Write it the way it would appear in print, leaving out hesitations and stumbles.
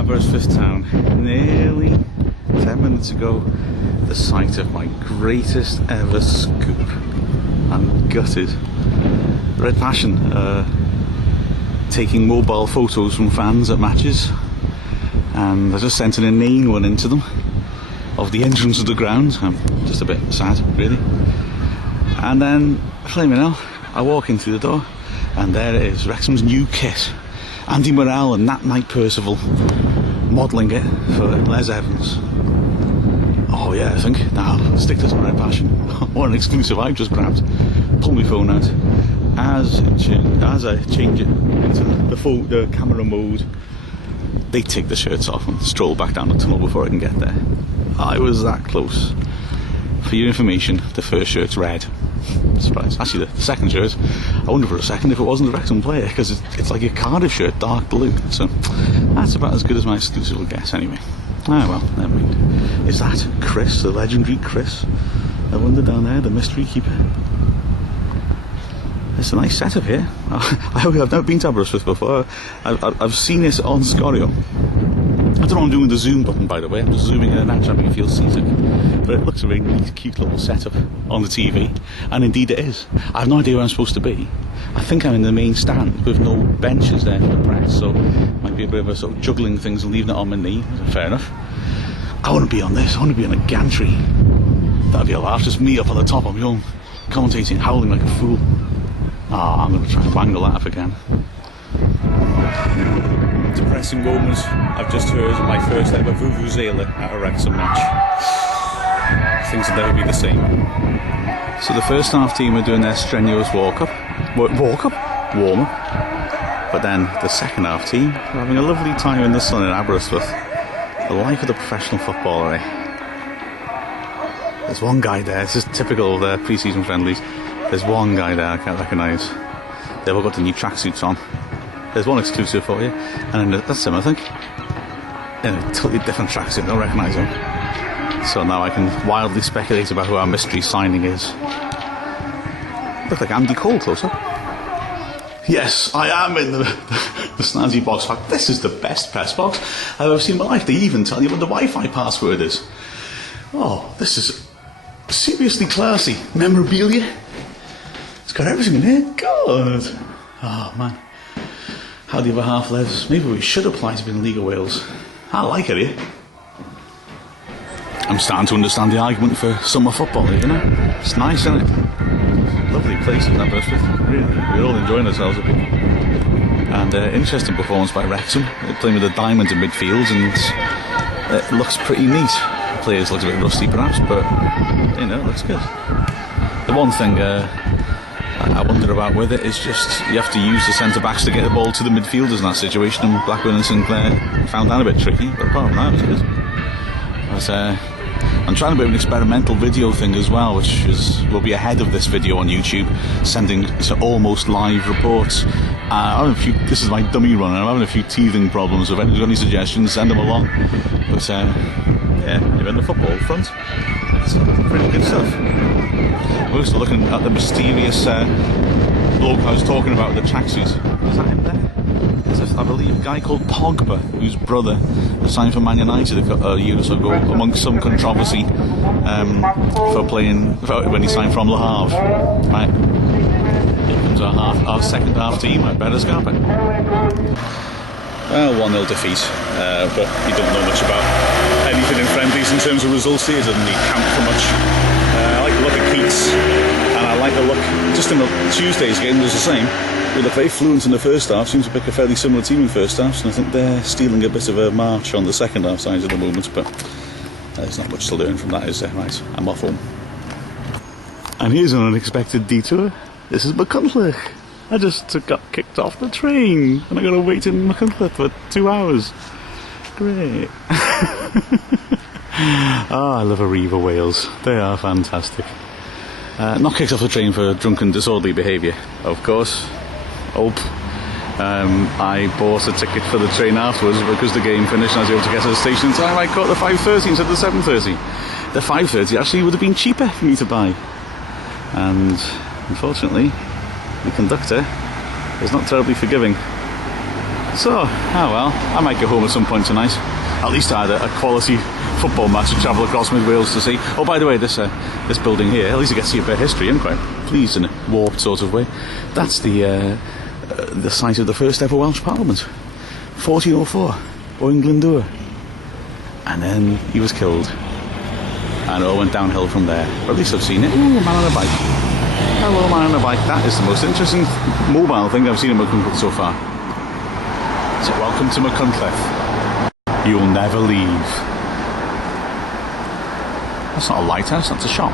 Aberyswyth Town, nearly 10 minutes ago, the site of my greatest ever scoop. I'm gutted. Red Passion, taking mobile photos from fans at matches, and I just sent an inane one into them of the entrance of the ground. I'm just a bit sad, really. And then, flaming hell, I walk into the door, and there it is, Wrexham's new kit. Andy Morrell and Nat Knight Percival modelling it for Les Evans. Oh yeah, I think. Now I'll stick to some Red Passion. What an exclusive I've just grabbed. Pull my phone out. As I change it into the camera mode, they take the shirts off and stroll back down the tunnel before I can get there. I was that close. For your information, the first shirt's red. Surprise. Actually, the second shirt, I wonder for a second if it wasn't a Wrexham player, because it's like a Cardiff shirt, dark blue. So that's about as good as my exclusive will guess, anyway. Ah well, never mind. Is that Chris, the legendary Chris? I wonder down there, the mystery keeper. It's a nice setup here. I've never been to Aberystwyth before. I've seen this on Scorio. I don't know what I'm doing with the zoom button, by the way. I'm just zooming in and out, trying to make it feel seated. But it looks a really neat, cute little setup on the TV. And indeed it is. I have no idea where I'm supposed to be. I think I'm in the main stand with no benches there for the press, so it might be a bit of a sort of juggling things and leaving it on my knee. Fair enough. I want to be on this. I want to be on a gantry. That'd be a laugh. Just me up on the top on my own, commentating, howling like a fool. Ah, I'm going to try and wangle that up again. Depressing moment. I've just heard my first ever vuvuzela at a Wrexham match. Things will never be the same. So the first half team are doing their strenuous warm-up. But then the second half team are having a lovely time in the sun in Aberystwyth. The life of the professional footballer, eh? There's one guy there, this is typical of their pre-season friendlies. There's one guy there I can't recognise. They've all got the new tracksuits on. There's one exclusive for you, and then that's him, I think. In a totally different tracksuit, I don't recognise him. So now I can wildly speculate about who our mystery signing is. Look like Andy Cole close up. Yes, I am in the snazzy box. In fact, this is the best press box I've ever seen in my life. They even tell you what the Wi-Fi password is. Oh, this is seriously classy. Memorabilia. It's got everything in here. God. Oh, man. How the other half lives. Maybe we should apply to be in the League of Wales. I like it here. I'm starting to understand the argument for summer football, you know? It's nice, isn't it? Lovely place in Aberystwyth. Really. We're all enjoying ourselves a bit. And interesting performance by Wrexham. They're playing with a diamond in midfield, and it looks pretty neat. The players look a bit rusty perhaps, but you know, it looks good. The one thing I wonder about with it is just you have to use the centre backs to get the ball to the midfielders in that situation, and Blackburn and Sinclair found that a bit tricky, but apart from that it was good. I'm trying a bit of an experimental video thing as well, which will be ahead of this video on YouTube, sending almost live reports. This is my dummy run, and I'm having a few teething problems, so if anyone's got any suggestions, send them along. But yeah, you're in the football front. It's pretty good stuff. We're also looking at the mysterious bloke I was talking about with the tracksuit. Is that him there? There's, I believe, a guy called Pogba, whose brother signed for Man United a year or so ago, amongst some controversy when he signed from Le Havre. Right. Here comes our second half team at Aberyswyth. Well, 1-0 defeat, but he doesn't know much about anything in friendlies in terms of results here. He doesn't need count for much. I like the look of Keats, and I like the look, just in the Tuesday's game, it was the same. They look very fluent in the first half, seems to pick a fairly similar team in first half, and I think they're stealing a bit of a march on the second half side at the moment, but there's not much to learn from that, is there? Right, I'm off home. And here's an unexpected detour. This is Machynlleth. I just got kicked off the train, and I got to wait in Machynlleth for 2 hours. Great. Oh, I love Aberystwyth, Wales. They are fantastic. Not kicked off the train for drunken, disorderly behaviour, of course. I bought a ticket for the train afterwards because the game finished and I was able to get to the station in time. I caught the 5:30 instead of the 7:30. The 5:30 actually would have been cheaper for me to buy. And unfortunately, the conductor is not terribly forgiving. So, oh well, I might go home at some point tonight. At least I had a quality football match to travel across mid Wales to see. Oh, by the way, this building here, at least I get to see a bit of history. I'm quite pleased in a warped sort of way. That's the site of the first ever Welsh Parliament, 1404, Owain Glyndŵr. And then he was killed, and it all went downhill from there. But at least I've seen it. Ooh, a man on a bike. Hello, man on a bike. That is the most interesting mobile thing I've seen in Machynlleth so far. So welcome to Machynlleth. You'll never leave. That's not a lighthouse, that's a shop.